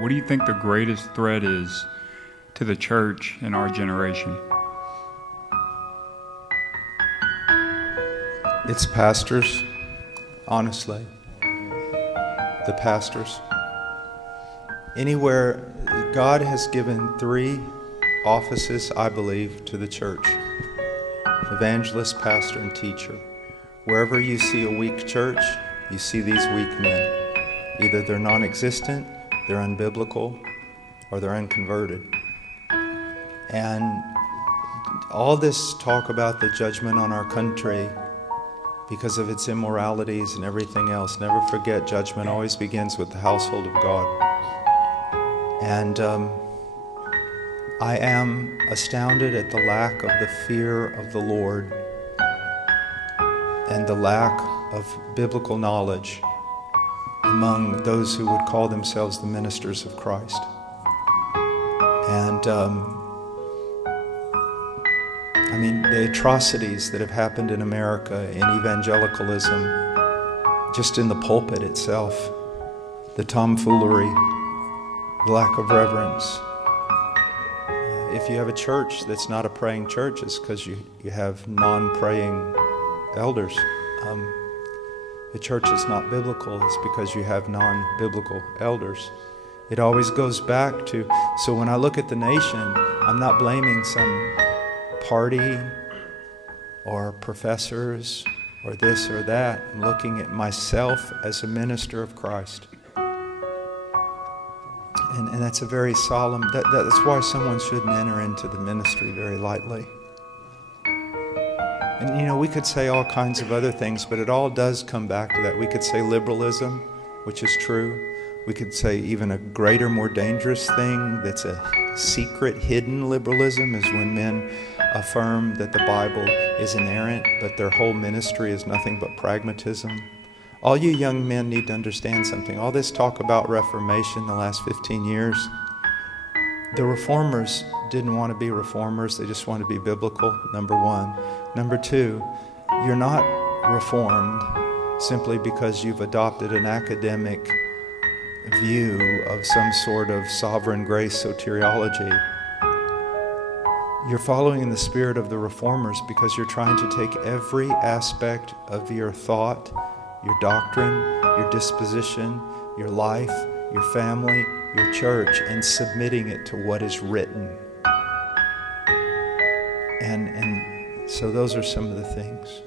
what do you think the greatest threat is to the church in our generation? It's pastors, honestly. The pastors. Anywhere, God has given 3 offices, I believe, to the church: evangelist, pastor, and teacher. Wherever you see a weak church, you see these weak men. Either they're non-existent, they're unbiblical, or they're unconverted. And all this talk about the judgment on our country because of its immoralities and everything else, never forget, judgment always begins with the household of God. And I am astounded at the lack of the fear of the Lord and the lack of biblical knowledge among those who would call themselves the ministers of Christ. And the atrocities that have happened in America in evangelicalism, just in the pulpit itself, the tomfoolery, the lack of reverence. If you have a church that's not a praying church, it's because you have non-praying elders. The church is not biblical, it's because you have non-biblical elders. It always goes back to, so when I look at the nation, I'm not blaming some party or professors or this or that. I'm looking at myself as a minister of Christ. And that's a very solemn, that's why someone shouldn't enter into the ministry very lightly. And we could say all kinds of other things, but it all does come back to that. We could say liberalism, which is true. We could say even a greater, more dangerous thing that's a secret, hidden liberalism is when men affirm that the Bible is inerrant, but their whole ministry is nothing but pragmatism. All you young men need to understand something. All this talk about Reformation the last 15 years, the reformers didn't want to be reformers. They just want to be biblical, number one. Number two, you're not reformed simply because you've adopted an academic view of some sort of sovereign grace soteriology. You're following in the spirit of the reformers because you're trying to take every aspect of your thought, your doctrine, your disposition, your life, your family, your church, and submitting it to what is written. And so those are some of the things.